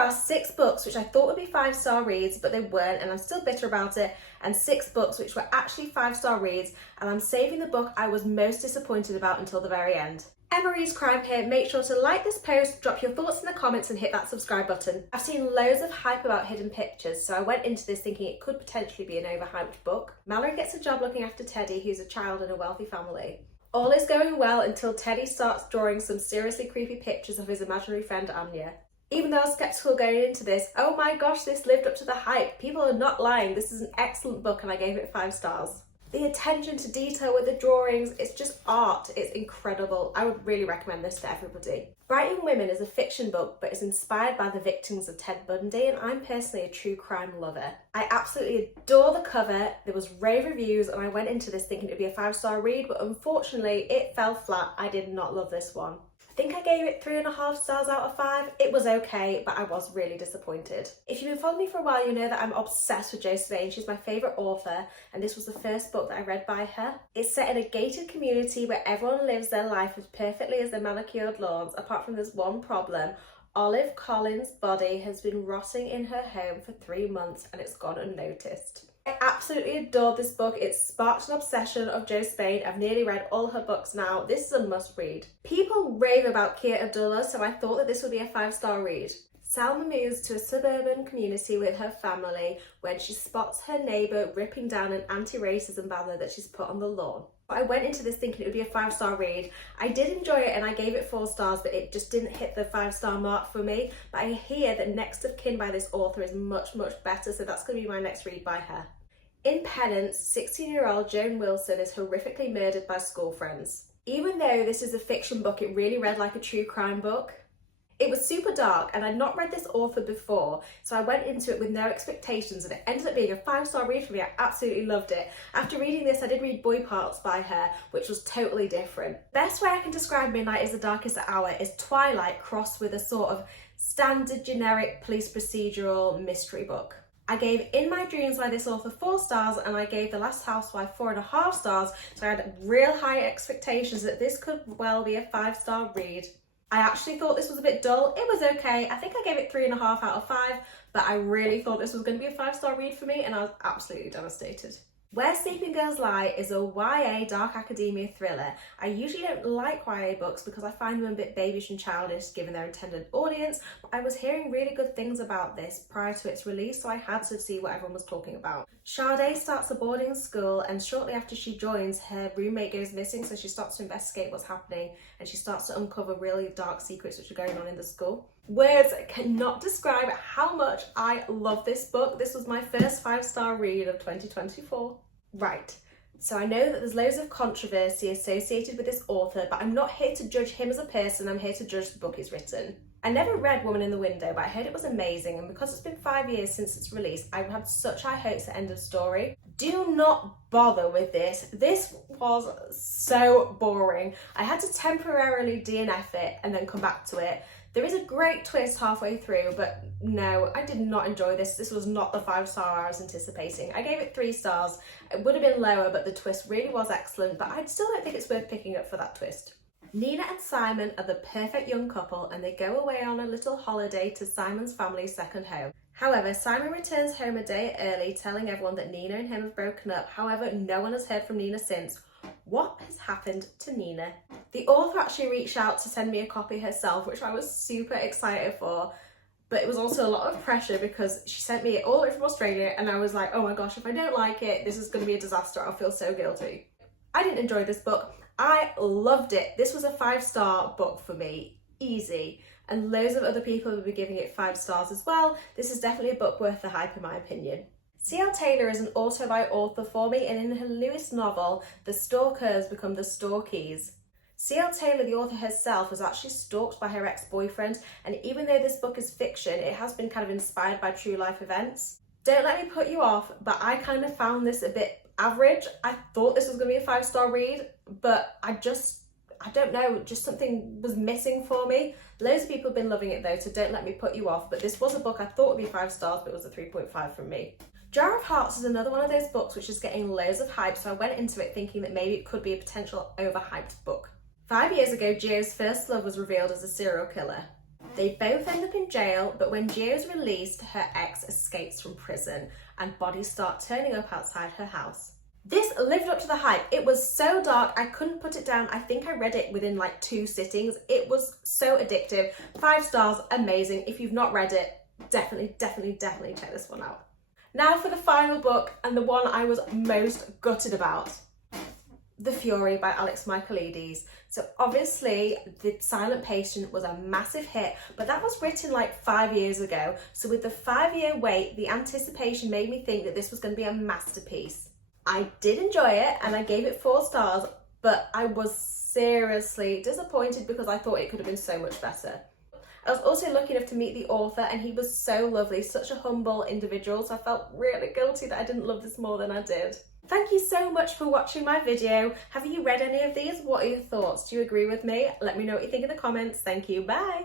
are 6 books which I thought would be 5-star reads, but they weren't, and I'm still bitter about it, and 6 books which were actually 5-star reads, and I'm saving the book I was most disappointed about until the very end. Emma Reads Crime here. Make sure to like this post, drop your thoughts in the comments and hit that subscribe button. I've seen loads of hype about Hidden Pictures, so I went into this thinking it could potentially be an overhyped book. Mallory gets a job looking after Teddy, who's a child in a wealthy family. All is going well until Teddy starts drawing some seriously creepy pictures of his imaginary friend Anya. Even though I was skeptical going into this, oh my gosh, this lived up to the hype. People are not lying. This is an excellent book and I gave it 5 stars. The attention to detail with the drawings, it's just art. It's incredible. I would really recommend this to everybody. Bright Young Women is a fiction book, but it's inspired by the victims of Ted Bundy, and I'm personally a true crime lover. I absolutely adore the cover. There was rave reviews, and I went into this thinking it would be a 5-star read, but unfortunately it fell flat. I did not love this one. I think I gave it 3.5 stars out of 5. It was okay, but I was really disappointed. If you've been following me for a while, you know that I'm obsessed with Jo Spain. She's my favourite author, and this was the first book that I read by her. It's set in a gated community where everyone lives their life as perfectly as their manicured lawns, apart from this one problem. Olive Collins' body has been rotting in her home for 3 months and it's gone unnoticed. I absolutely adored this book. It sparked an obsession of Jo Spain. I've nearly read all her books now. This is a must read. People rave about Kia Abdullah, so I thought that this would be a 5-star read. Salma moves to a suburban community with her family when she spots her neighbour ripping down an anti-racism banner that she's put on the lawn. I went into this thinking it would be a 5-star read. I did enjoy it and I gave it 4 stars, but it just didn't hit the 5-star mark for me. But I hear that Next of Kin by this author is much, much better, so that's going to be my next read by her. In Penance, 16-year-old Joan Wilson is horrifically murdered by school friends. Even though this is a fiction book, it really read like a true crime book. It was super dark and I'd not read this author before, so I went into it with no expectations and it ended up being a 5-star read for me. I absolutely loved it. After reading this, I did read Boy Parts by her, which was totally different. Best way I can describe Midnight is the Darkest Hour is Twilight crossed with a sort of standard generic police procedural mystery book. I gave In My Dreams by this author 4 stars and I gave The Last Housewife 4.5 stars, so I had real high expectations that this could well be a 5-star read. I actually thought this was a bit dull. It was okay. I think I gave it 3.5 out of 5, but I really thought this was going to be a 5-star read for me and I was absolutely devastated. Where Sleeping Girls Lie is a YA dark academia thriller. I usually don't like YA books because I find them a bit babyish and childish given their intended audience, but I was hearing really good things about this prior to its release, so I had to see what everyone was talking about. Sade starts a boarding school and shortly after she joins, her roommate goes missing, so she starts to investigate what's happening and she starts to uncover really dark secrets which are going on in the school. Words cannot describe how much I love this book. This was my first 5-star read of 2024. Right, so I know that there's loads of controversy associated with this author, but I'm not here to judge him as a person, I'm here to judge the book he's written. I never read Woman in the Window, but I heard it was amazing, and because it's been 5 years since its release, I had such high hopes at end of story. Do not bother with this. This was so boring. I had to temporarily DNF it and then come back to it. There is a great twist halfway through, but no, I did not enjoy this. This was not the 5-star I was anticipating. I gave it 3 stars. It would have been lower, but the twist really was excellent, but I still don't think it's worth picking up for that twist. Nina and Simon are the perfect young couple and they go away on a little holiday to Simon's family's second home. However, Simon returns home a day early telling everyone that Nina and him have broken up. However, no one has heard from Nina since. What has happened to Nina? The author actually reached out to send me a copy herself, which I was super excited for, but it was also a lot of pressure because she sent me it all the way from Australia and I was like, oh my gosh, if I don't like it, this is going to be a disaster. I'll feel so guilty. I didn't enjoy this book. I loved it. This was a 5-star book for me, easy. And loads of other people will be giving it 5 stars as well. This is definitely a book worth the hype in my opinion. C.L. Taylor is an auto-buy author for me, and in her newest novel, The Stalkers Become the Stalkies. C.L. Taylor, the author herself, was actually stalked by her ex-boyfriend, and even though this book is fiction, it has been kind of inspired by true life events. Don't let me put you off, but I kind of found this a bit average. I thought this was going to be a 5-star read, but I don't know, just something was missing for me. Loads of people have been loving it though, so don't let me put you off, but this was a book I thought would be 5 stars, but it was a 3.5 from me. Jar of Hearts is another one of those books which is getting loads of hype, so I went into it thinking that maybe it could be a potential overhyped book. 5 years ago, Gio's first love was revealed as a serial killer. They both end up in jail, but when Gio's released, her ex escapes from prison and bodies start turning up outside her house. This lived up to the hype. It was so dark, I couldn't put it down. I think I read it within like 2 sittings. It was so addictive. 5 stars, amazing. If you've not read it, definitely check this one out. Now for the final book, and the one I was most gutted about. The Fury by Alex Michaelides. So obviously The Silent Patient was a massive hit, but that was written like 5 years ago. So with the 5-year wait, the anticipation made me think that this was going to be a masterpiece. I did enjoy it and I gave it 4 stars, but I was seriously disappointed because I thought it could have been so much better. I was also lucky enough to meet the author and he was so lovely, such a humble individual, so I felt really guilty that I didn't love this more than I did. Thank you so much for watching my video. Have you read any of these? What are your thoughts? Do you agree with me? Let me know what you think in the comments. Thank you. Bye.